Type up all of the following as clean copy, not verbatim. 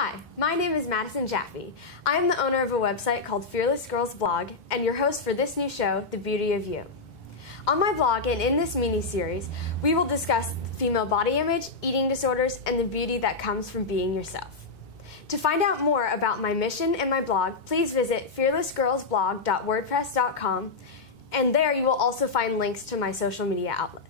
Hi, my name is Madison Jaffe. I am the owner of a website called Fearless Girls Blog and your host for this new show, The Beauty of You. On my blog and in this mini-series, we will discuss female body image, eating disorders, and the beauty that comes from being yourself. To find out more about my mission and my blog, please visit fearlessgirlsblog.wordpress.com, and there you will also find links to my social media outlets.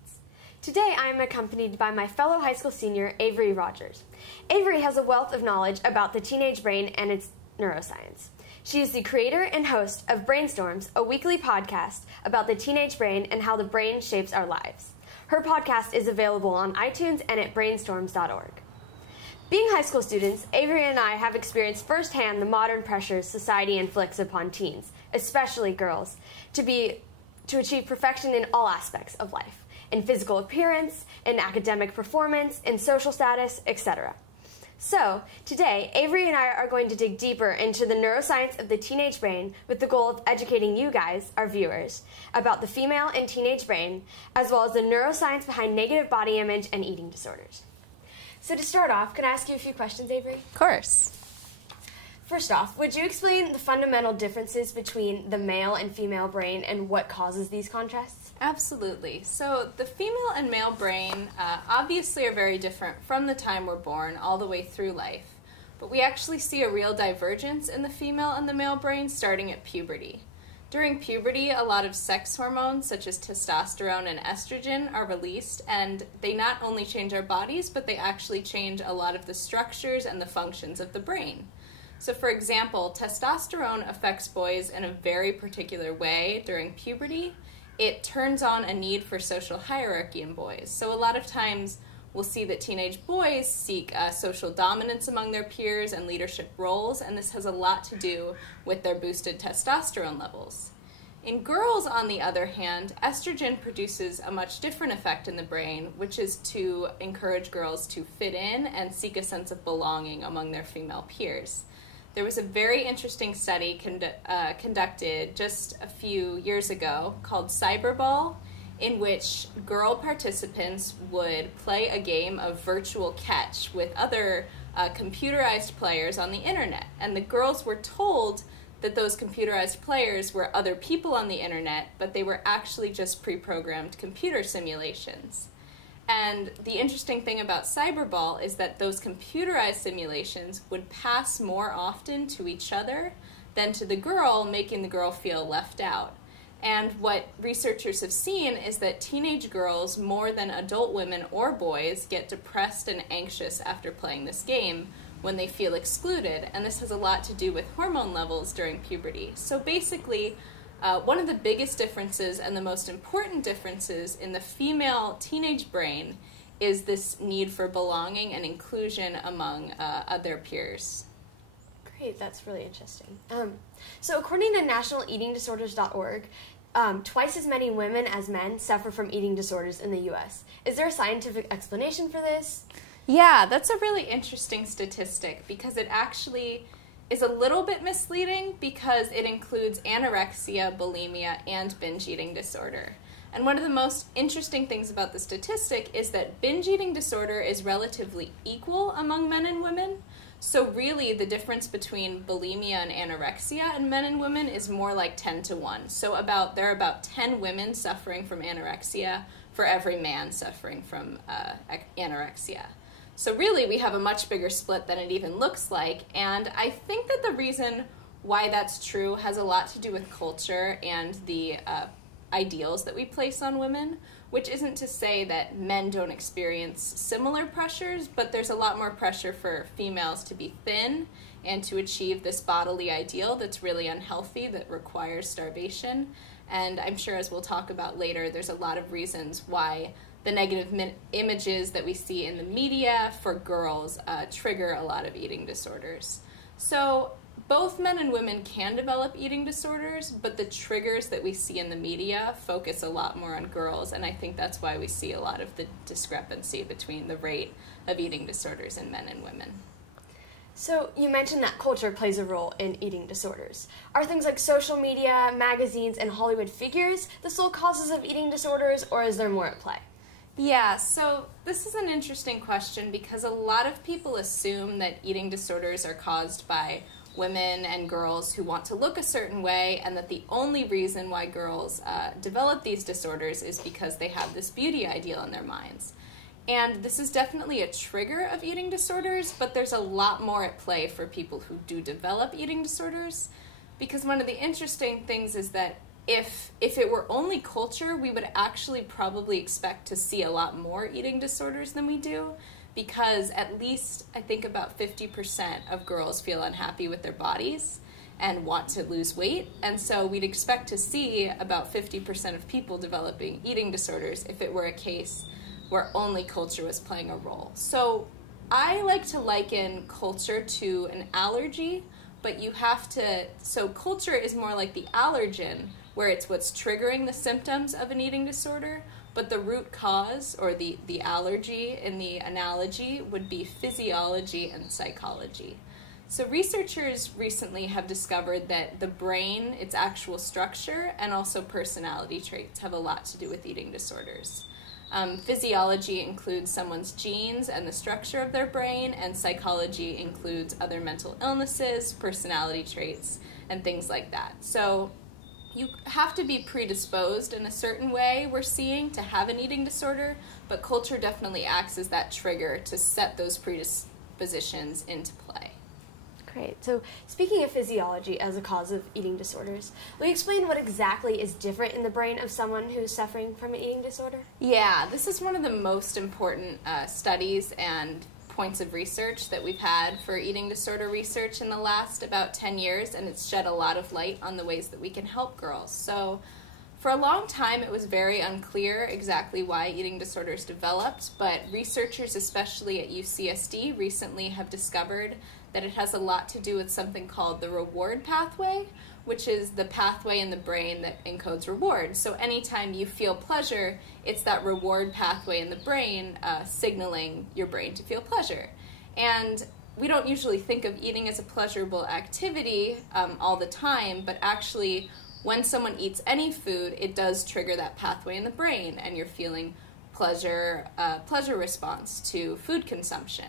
Today I am accompanied by my fellow high school senior, Avery Rogers. Avery has a wealth of knowledge about the teenage brain and its neuroscience. She is the creator and host of Brainstorms, a weekly podcast about the teenage brain and how the brain shapes our lives. Her podcast is available on iTunes and at brainstorms.org. Being high school students, Avery and I have experienced firsthand the modern pressures society inflicts upon teens, especially girls, to achieve perfection in all aspects of life, in physical appearance, in academic performance, in social status, etc. So, today, Avery and I are going to dig deeper into the neuroscience of the teenage brain with the goal of educating you guys, our viewers, about the female and teenage brain, as well as the neuroscience behind negative body image and eating disorders. So to start off, can I ask you a few questions, Avery? Of course. First off, would you explain the fundamental differences between the male and female brain and what causes these contrasts? Absolutely. So the female and male brain obviously are very different from the time we're born all the way through life. But we actually see a real divergence in the female and the male brain starting at puberty. During puberty, a lot of sex hormones such as testosterone and estrogen are released, and they not only change our bodies, but they actually change a lot of the structures and the functions of the brain. So for example, testosterone affects boys in a very particular way during puberty. It turns on a need for social hierarchy in boys. So a lot of times we'll see that teenage boys seek social dominance among their peers and leadership roles, and this has a lot to do with their boosted testosterone levels. In girls, on the other hand, estrogen produces a much different effect in the brain, which is to encourage girls to fit in and seek a sense of belonging among their female peers. There was a very interesting study conducted just a few years ago called Cyberball, in which girl participants would play a game of virtual catch with other computerized players on the internet. And the girls were told that those computerized players were other people on the internet, but they were actually just pre-programmed computer simulations. And the interesting thing about Cyberball is that those computerized simulations would pass more often to each other than to the girl, making the girl feel left out. And what researchers have seen is that teenage girls, more than adult women or boys, get depressed and anxious after playing this game when they feel excluded. And this has a lot to do with hormone levels during puberty. So basically, one of the biggest differences and the most important differences in the female teenage brain is this need for belonging and inclusion among other peers. Great, that's really interesting. So according to nationaleatingdisorders.org, twice as many women as men suffer from eating disorders in the U.S. Is there a scientific explanation for this? Yeah, that's a really interesting statistic because it actually is a little bit misleading because it includes anorexia, bulimia, and binge eating disorder. And one of the most interesting things about the statistic is that binge eating disorder is relatively equal among men and women. So really the difference between bulimia and anorexia in men and women is more like 10 to 1. So there are about 10 women suffering from anorexia for every man suffering from anorexia. So really, we have a much bigger split than it even looks like, and I think that the reason why that's true has a lot to do with culture and the ideals that we place on women, which isn't to say that men don't experience similar pressures, but there's a lot more pressure for females to be thin and to achieve this bodily ideal that's really unhealthy, that requires starvation. And I'm sure, as we'll talk about later, there's a lot of reasons why the negative images that we see in the media for girls trigger a lot of eating disorders. So both men and women can develop eating disorders, but the triggers that we see in the media focus a lot more on girls, and I think that's why we see a lot of the discrepancy between the rate of eating disorders in men and women. So you mentioned that culture plays a role in eating disorders. Are things like social media, magazines, and Hollywood figures the sole causes of eating disorders, or is there more at play? Yeah, so this is an interesting question because a lot of people assume that eating disorders are caused by women and girls who want to look a certain way, and that the only reason why girls develop these disorders is because they have this beauty ideal in their minds. And this is definitely a trigger of eating disorders, but there's a lot more at play for people who do develop eating disorders, because one of the interesting things is that if it were only culture, we would actually probably expect to see a lot more eating disorders than we do, because at least I think about 50% of girls feel unhappy with their bodies and want to lose weight. And so we'd expect to see about 50% of people developing eating disorders if it were a case where only culture was playing a role. So I like to liken culture to an allergy, but you have to, so culture is more like the allergen, where it's what's triggering the symptoms of an eating disorder, but the root cause, or the allergy in the analogy, would be physiology and psychology. So researchers recently have discovered that the brain, its actual structure, and also personality traits have a lot to do with eating disorders. Physiology includes someone's genes and the structure of their brain, and psychology includes other mental illnesses, personality traits, and things like that. So you have to be predisposed in a certain way, we're seeing, to have an eating disorder, but culture definitely acts as that trigger to set those predispositions into play. Great. So speaking of physiology as a cause of eating disorders, will you explain what exactly is different in the brain of someone who is suffering from an eating disorder? Yeah, this is one of the most important studies and points of research that we've had for eating disorder research in the last about 10 years, and it's shed a lot of light on the ways that we can help girls. So for a long time, it was very unclear exactly why eating disorders developed, but researchers, especially at UCSD, recently have discovered that it has a lot to do with something called the reward pathway, which is the pathway in the brain that encodes reward. So anytime you feel pleasure, it's that reward pathway in the brain signaling your brain to feel pleasure. And we don't usually think of eating as a pleasurable activity all the time, but actually when someone eats any food, it does trigger that pathway in the brain, and you're feeling pleasure response to food consumption.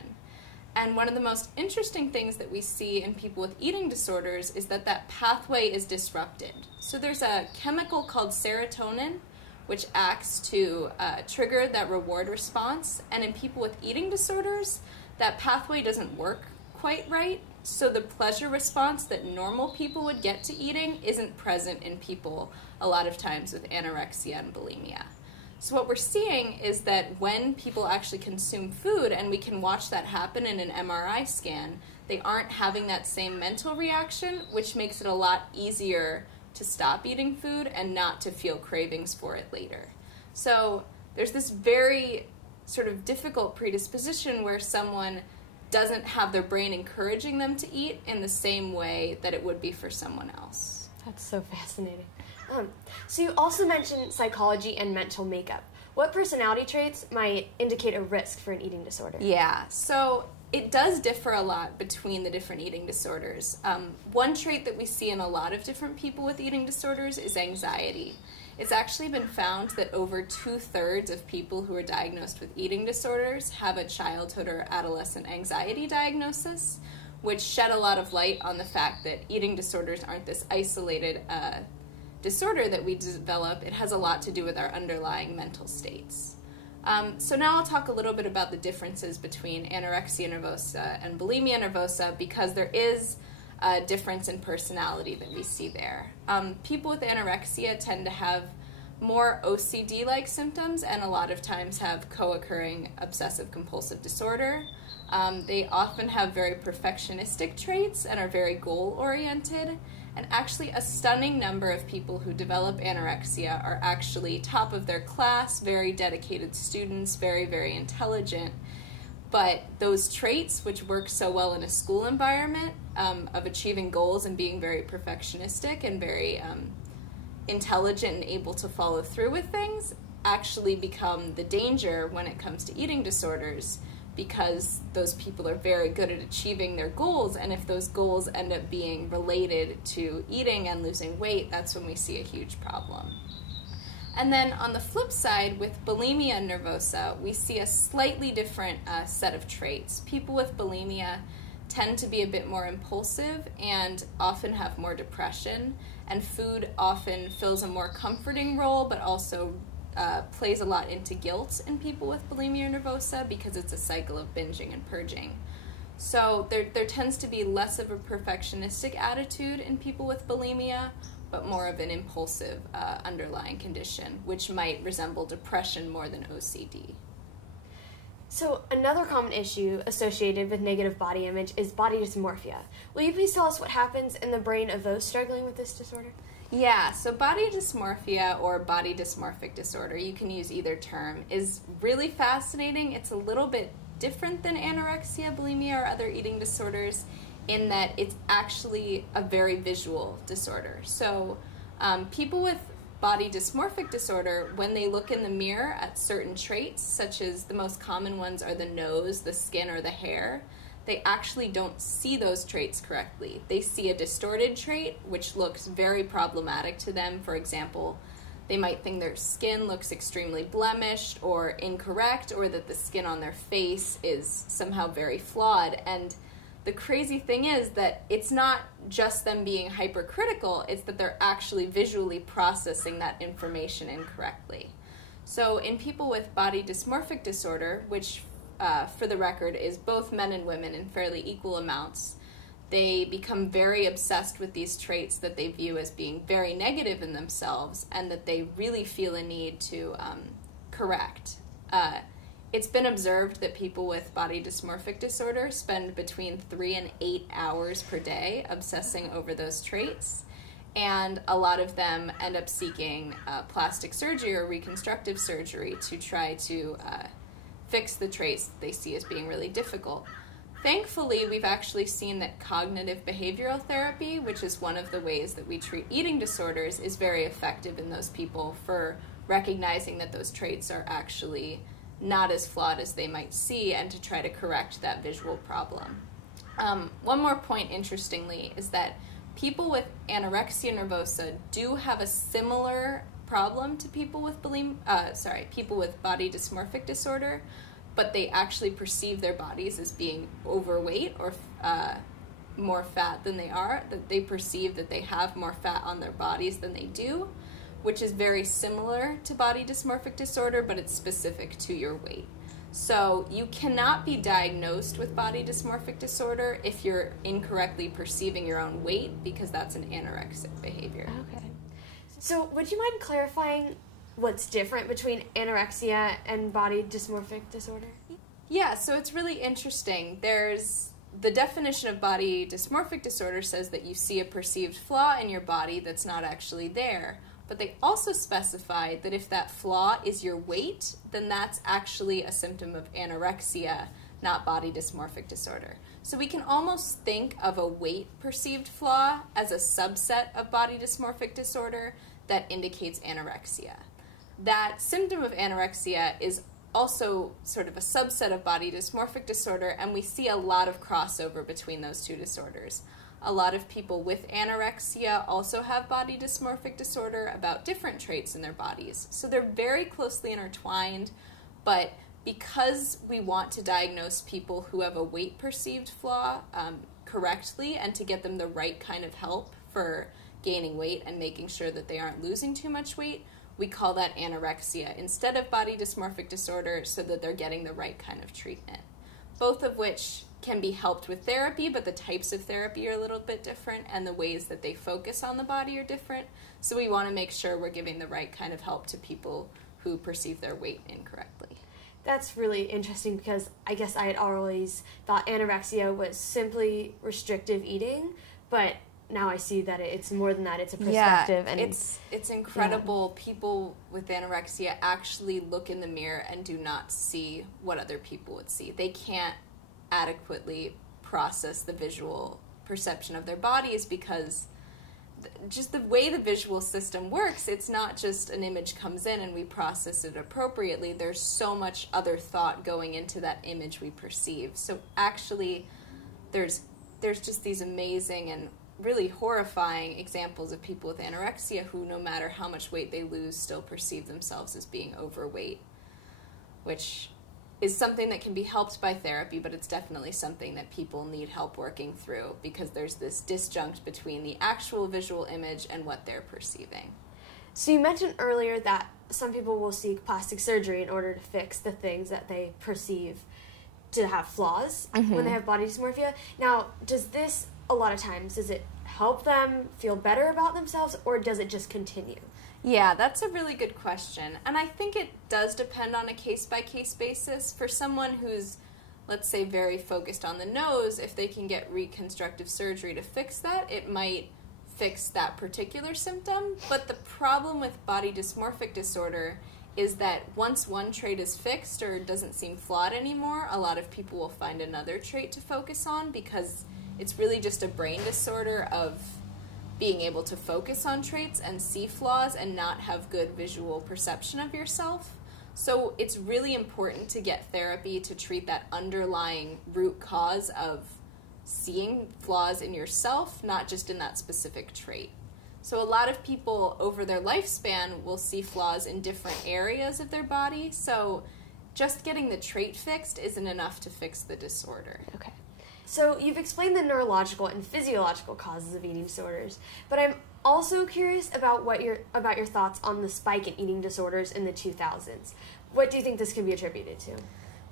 And one of the most interesting things that we see in people with eating disorders is that that pathway is disrupted. So there's a chemical called serotonin, which acts to trigger that reward response. And in people with eating disorders, that pathway doesn't work quite right. So the pleasure response that normal people would get to eating isn't present in people a lot of times with anorexia and bulimia. So what we're seeing is that when people actually consume food, and we can watch that happen in an MRI scan, they aren't having that same mental reaction, which makes it a lot easier to stop eating food and not to feel cravings for it later. So there's this very sort of difficult predisposition where someone doesn't have their brain encouraging them to eat in the same way that it would be for someone else. That's so fascinating. So you also mentioned psychology and mental makeup. What personality traits might indicate a risk for an eating disorder? Yeah, so it does differ a lot between the different eating disorders. One trait that we see in a lot of different people with eating disorders is anxiety. It's actually been found that over 2/3 of people who are diagnosed with eating disorders have a childhood or adolescent anxiety diagnosis, which shed a lot of light on the fact that eating disorders aren't this isolated disorder that we develop. It has a lot to do with our underlying mental states. So now I'll talk a little bit about the differences between anorexia nervosa and bulimia nervosa, because there is a difference in personality that we see there. People with anorexia tend to have more OCD-like symptoms and a lot of times have co-occurring obsessive-compulsive disorder. They often have very perfectionistic traits and are very goal-oriented. And actually, a stunning number of people who develop anorexia are actually top of their class, very dedicated students, very, very intelligent. But those traits, which work so well in a school environment, of achieving goals and being very perfectionistic and very intelligent and able to follow through with things, actually become the danger when it comes to eating disorders, because those people are very good at achieving their goals, and if those goals end up being related to eating and losing weight, that's when we see a huge problem. And then on the flip side, with bulimia nervosa, we see a slightly different set of traits. People with bulimia tend to be a bit more impulsive and often have more depression, and food often fills a more comforting role, but also plays a lot into guilt in people with bulimia nervosa because it's a cycle of binging and purging. So there tends to be less of a perfectionistic attitude in people with bulimia, but more of an impulsive underlying condition, which might resemble depression more than OCD. So another common issue associated with negative body image is body dysmorphia. Will you please tell us what happens in the brain of those struggling with this disorder? Yeah, so body dysmorphia or body dysmorphic disorder, you can use either term, is really fascinating. It's a little bit different than anorexia, bulimia, or other eating disorders in that it's actually a very visual disorder. So people with body dysmorphic disorder, when they look in the mirror at certain traits, such as the most common ones are the nose, the skin, or the hair, they actually don't see those traits correctly. They see a distorted trait, which looks very problematic to them. For example, they might think their skin looks extremely blemished or incorrect, or that the skin on their face is somehow very flawed. And the crazy thing is that it's not just them being hypercritical, it's that they're actually visually processing that information incorrectly. So in people with body dysmorphic disorder, which for the record is both men and women in fairly equal amounts, they become very obsessed with these traits that they view as being very negative in themselves and that they really feel a need to correct. It's been observed that people with body dysmorphic disorder spend between 3 and 8 hours per day obsessing over those traits, and a lot of them end up seeking plastic surgery or reconstructive surgery to try to fix the traits that they see as being really difficult. Thankfully, we've actually seen that cognitive behavioral therapy, which is one of the ways that we treat eating disorders, is very effective in those people for recognizing that those traits are actually not as flawed as they might see and to try to correct that visual problem. One more point, interestingly, is that people with anorexia nervosa do have a similar problem to people with people with body dysmorphic disorder, but they actually perceive their bodies as being overweight or more fat than they are, that they perceive that they have more fat on their bodies than they do, which is very similar to body dysmorphic disorder, but it's specific to your weight. So you cannot be diagnosed with body dysmorphic disorder if you're incorrectly perceiving your own weight, because that's an anorexic behavior. Okay. So would you mind clarifying what's different between anorexia and body dysmorphic disorder? Yeah, so it's really interesting. There's the definition of body dysmorphic disorder says that you see a perceived flaw in your body that's not actually there. But they also specify that if that flaw is your weight, then that's actually a symptom of anorexia, not body dysmorphic disorder. So we can almost think of a weight perceived flaw as a subset of body dysmorphic disorder that indicates anorexia. That symptom of anorexia is also sort of a subset of body dysmorphic disorder, and we see a lot of crossover between those two disorders. A lot of people with anorexia also have body dysmorphic disorder about different traits in their bodies. So they're very closely intertwined, but because we want to diagnose people who have a weight perceived flaw correctly and to get them the right kind of help for gaining weight and making sure that they aren't losing too much weight, we call that anorexia instead of body dysmorphic disorder, so that they're getting the right kind of treatment. Both of which can be helped with therapy, but the types of therapy are a little bit different and the ways that they focus on the body are different. So we want to make sure we're giving the right kind of help to people who perceive their weight incorrectly. That's really interesting, because I guess I had always thought anorexia was simply restrictive eating, but now I see that it's more than that. It's a perspective. Yeah, and it's incredible. Yeah. People with anorexia actually look in the mirror and do not see what other people would see. They can't adequately process the visual perception of their bodies because just the way the visual system works, it's not just an image comes in and we process it appropriately. There's so much other thought going into that image we perceive. So actually there's just these amazing and really horrifying examples of people with anorexia who, no matter how much weight they lose, still perceive themselves as being overweight, which is something that can be helped by therapy, but it's definitely something that people need help working through because there's this disjunct between the actual visual image and what they're perceiving. So you mentioned earlier that some people will seek plastic surgery in order to fix the things that they perceive to have flaws when they have body dysmorphia. Now, does this, a lot of times, does it help them feel better about themselves, or does it just continue? Yeah, that's a really good question. And I think it does depend on a case-by-case basis. For someone who's, let's say, very focused on the nose, if they can get reconstructive surgery to fix that, it might fix that particular symptom. But the problem with body dysmorphic disorder is that once one trait is fixed or doesn't seem flawed anymore, a lot of people will find another trait to focus on because it's really just a brain disorder of being able to focus on traits and see flaws and not have good visual perception of yourself. So it's really important to get therapy to treat that underlying root cause of seeing flaws in yourself, not just in that specific trait. So a lot of people over their lifespan will see flaws in different areas of their body, so just getting the trait fixed isn't enough to fix the disorder. Okay. So you've explained the neurological and physiological causes of eating disorders, but I'm also curious about about your thoughts on the spike in eating disorders in the 2000s. What do you think this can be attributed to?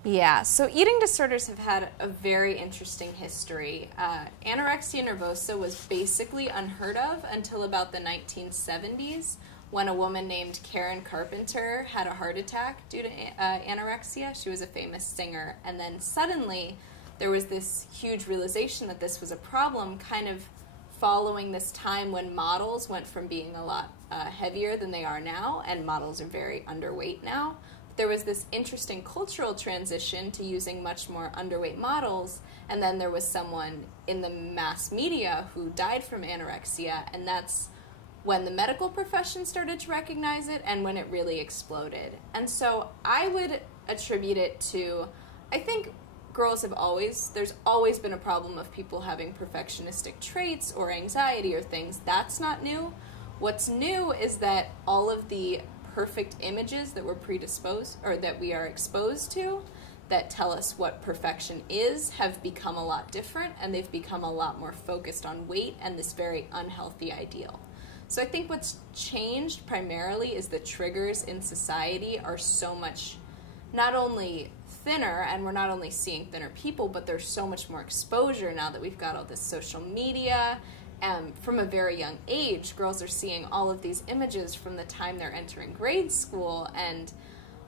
Yeah, so eating disorders have had a very interesting history. Anorexia nervosa was basically unheard of until about the 1970s when a woman named Karen Carpenter had a heart attack due to anorexia. She was a famous singer, and then suddenly there was this huge realization that this was a problem kind of following this time when models went from being a lot heavier than they are now, and models are very underweight now. There was this interesting cultural transition to using much more underweight models, and then there was someone in the mass media who died from anorexia, and that's when the medical profession started to recognize it and when it really exploded. And so I would attribute it to, I think there's always been a problem of people having perfectionistic traits or anxiety or things. That's not new. What's new is that all of the perfect images that we're predisposed or that we are exposed to that tell us what perfection is have become a lot different, and they've become a lot more focused on weight and this very unhealthy ideal. So I think what's changed primarily is the triggers in society are so much not only thinner, and we're not only seeing thinner people, but there's so much more exposure now that we've got all this social media. From a very young age, girls are seeing all of these images from the time they're entering grade school, and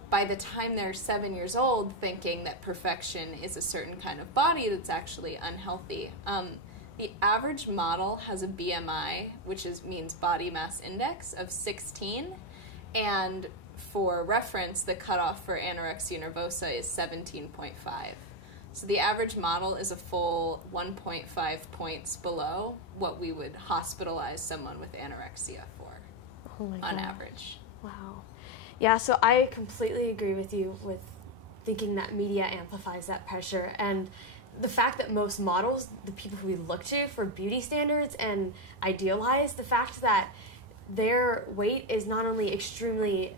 by the time they're 7 years old, thinking that perfection is a certain kind of body that's actually unhealthy. The average model has a BMI, which means body mass index, of 16, and for reference, the cutoff for anorexia nervosa is 17.5. So the average model is a full 1.5 points below what we would hospitalize someone with anorexia for, on average. Wow. Yeah, so I completely agree with you with thinking that media amplifies that pressure, and the fact that most models, the people who we look to for beauty standards and idealize, the fact that their weight is not only extremely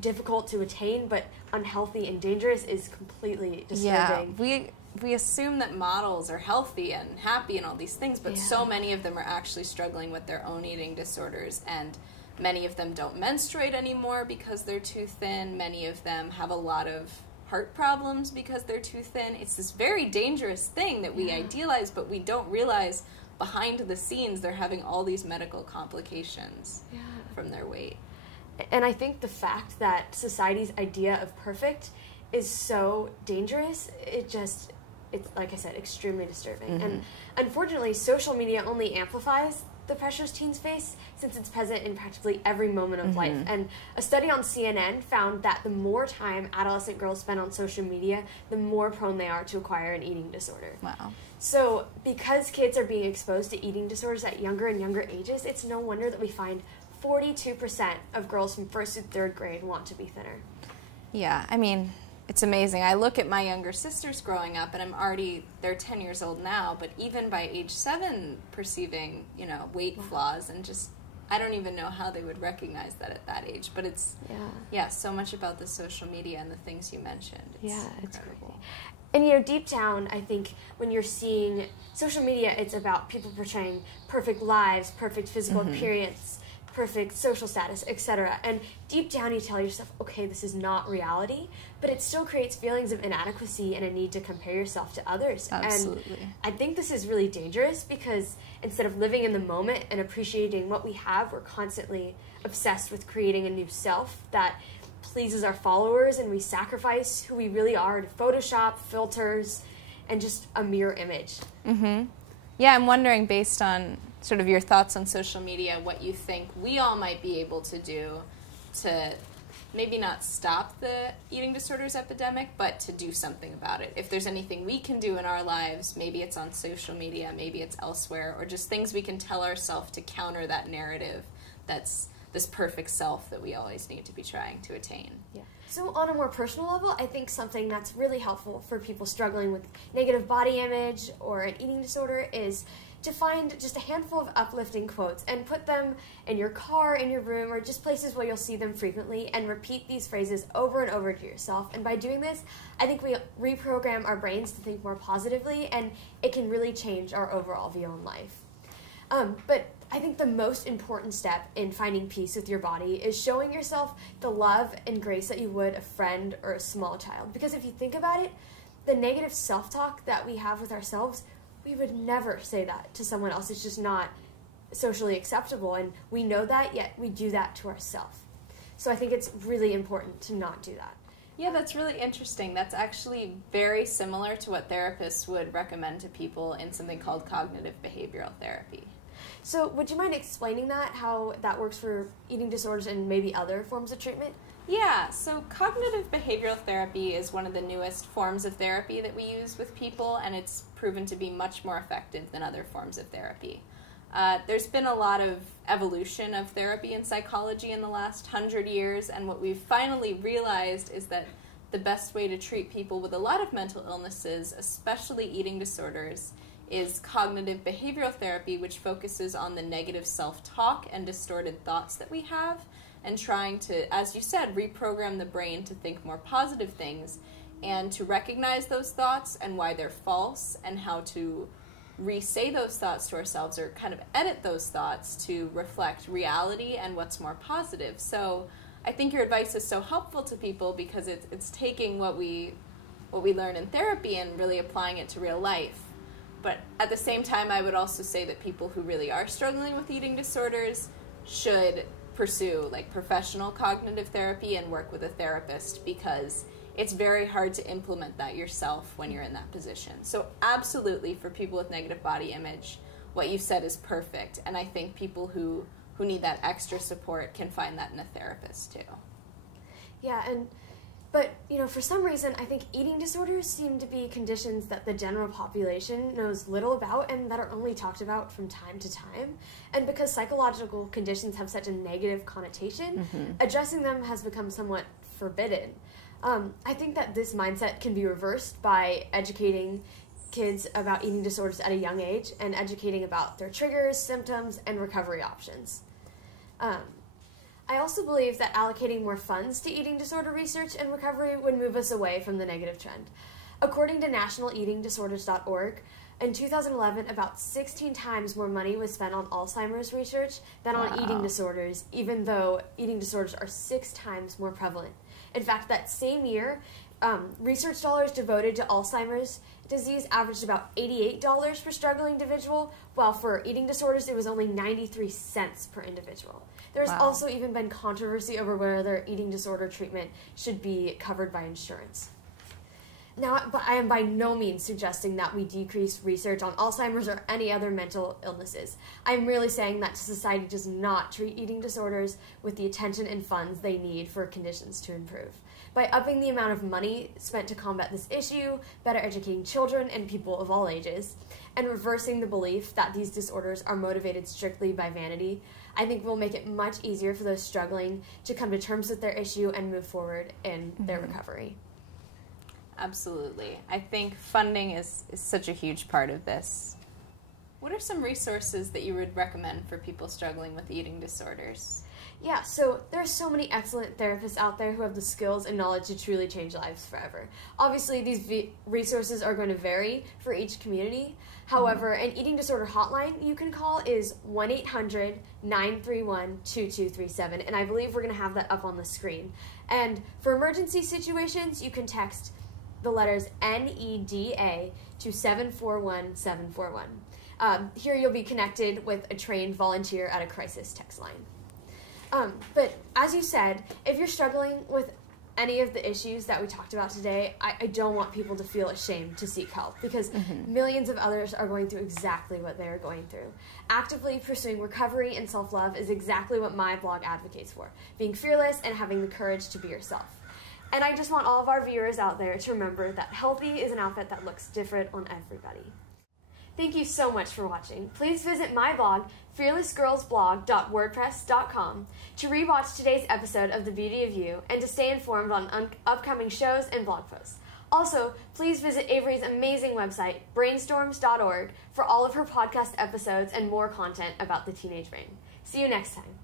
difficult to attain but unhealthy and dangerous is completely disturbing. Yeah, we assume that models are healthy and happy and all these things, but so many of them are actually struggling with their own eating disorders, and many of them don't menstruate anymore because they're too thin. Many of them have a lot of heart problems because they're too thin. It's this very dangerous thing that we idealize, but we don't realize behind the scenes they're having all these medical complications from their weight. And I think the fact that society's idea of perfect is so dangerous, it's, like I said, extremely disturbing. And unfortunately, social media only amplifies the pressures teens face since it's present in practically every moment of life. And a study on CNN found that the more time adolescent girls spend on social media, the more prone they are to acquire an eating disorder. Wow. So because kids are being exposed to eating disorders at younger and younger ages, it's no wonder that we find 42% of girls from 1st to 3rd grade want to be thinner. Yeah, I mean, It's amazing. I look at my younger sisters growing up, and they're 10 years old now, but even by age 7, perceiving, weight flaws, and just, I don't even know how they would recognize that at that age. But it's, so much about the social media and the things you mentioned. It's incredible. Crazy. And, deep down, I think when you're seeing social media, it's about people portraying perfect lives, perfect physical appearance, perfect social status, etc. And deep down you tell yourself, okay, this is not reality, but it still creates feelings of inadequacy and a need to compare yourself to others. Absolutely. And I think this is really dangerous because instead of living in the moment and appreciating what we have, we're constantly obsessed with creating a new self that pleases our followers, and we sacrifice who we really are to Photoshop, filters, and just a mirror image. Yeah, I'm wondering, based on sort of your thoughts on social media, what you think we all might be able to do to maybe not stop the eating disorders epidemic, but to do something about it. If there's anything we can do in our lives, maybe it's on social media, maybe it's elsewhere, or just things we can tell ourselves to counter that narrative that's this perfect self that we always need to be trying to attain. Yeah. So on a more personal level, I think something that's really helpful for people struggling with negative body image or an eating disorder is to find just a handful of uplifting quotes and put them in your car, in your room, or just places where you'll see them frequently, and repeat these phrases over and over to yourself. And by doing this, I think we reprogram our brains to think more positively, and it can really change our overall view on life. But I think the most important step in finding peace with your body is showing yourself the love and grace that you would a friend or a small child. Because if you think about it, the negative self-talk that we have with ourselves, we would never say that to someone else. It's just not socially acceptable, and we know that, yet we do that to ourselves. So I think it's really important to not do that. Yeah, that's really interesting. That's actually very similar to what therapists would recommend to people in something called cognitive behavioral therapy. So would you mind explaining that, how that works for eating disorders and maybe other forms of treatment? Yeah, so cognitive behavioral therapy is one of the newest forms of therapy that we use with people, and it's proven to be much more effective than other forms of therapy. There's been a lot of evolution of therapy in psychology in the last 100 years, and what we've finally realized is that the best way to treat people with a lot of mental illnesses, especially eating disorders, is cognitive behavioral therapy, which focuses on the negative self-talk and distorted thoughts that we have, and trying to, as you said, reprogram the brain to think more positive things and to recognize those thoughts and why they're false, and how to re-say those thoughts to ourselves, or kind of edit those thoughts to reflect reality and what's more positive. So I think your advice is so helpful to people because it's taking what we learn in therapy and really applying it to real life. But at the same time, I would also say that people who really are struggling with eating disorders should pursue professional cognitive therapy and work with a therapist, because it's very hard to implement that yourself when you're in that position. So absolutely, for people with negative body image, what you've said is perfect, and I think people who need that extra support can find that in a therapist too. Yeah, but for some reason, I think eating disorders seem to be conditions that the general population knows little about and that are only talked about from time to time. And because psychological conditions have such a negative connotation, addressing them has become somewhat forbidden. I think that this mindset can be reversed by educating kids about eating disorders at a young age and educating about their triggers, symptoms, and recovery options. I also believe that allocating more funds to eating disorder research and recovery would move us away from the negative trend. According to nationaleatingdisorders.org, in 2011, about 16 times more money was spent on Alzheimer's research than on eating disorders, even though eating disorders are 6 times more prevalent. In fact, that same year, research dollars devoted to Alzheimer's disease averaged about $88 per struggling individual, while for eating disorders it was only 93 cents per individual. There's also even been controversy over whether eating disorder treatment should be covered by insurance. Now, but I am by no means suggesting that we decrease research on Alzheimer's or any other mental illnesses. I'm really saying that society does not treat eating disorders with the attention and funds they need for conditions to improve. By upping the amount of money spent to combat this issue, better educating children and people of all ages, and reversing the belief that these disorders are motivated strictly by vanity, I think we'll make it much easier for those struggling to come to terms with their issue and move forward in their recovery. Absolutely. I think funding is such a huge part of this. What are some resources that you would recommend for people struggling with eating disorders? Yeah, so there are so many excellent therapists out there who have the skills and knowledge to truly change lives forever. Obviously, these resources are going to vary for each community. However, an eating disorder hotline you can call is 1-800-931-2237, and I believe we're going to have that up on the screen. And for emergency situations, you can text the letters NEDA to 741-741. Here you'll be connected with a trained volunteer at a crisis text line. But as you said, if you're struggling with any of the issues that we talked about today, I don't want people to feel ashamed to seek help because millions of others are going through exactly what they're going through. Actively pursuing recovery and self-love is exactly what my blog advocates for, being fearless and having the courage to be yourself. And I just want all of our viewers out there to remember that healthy is an outfit that looks different on everybody. Thank you so much for watching. Please visit my blog, fearlessgirlsblog.wordpress.com, to rewatch today's episode of The Beauty of You and to stay informed on upcoming shows and blog posts. Also, please visit Avery's amazing website, brainstorms.org, for all of her podcast episodes and more content about the teenage brain. See you next time.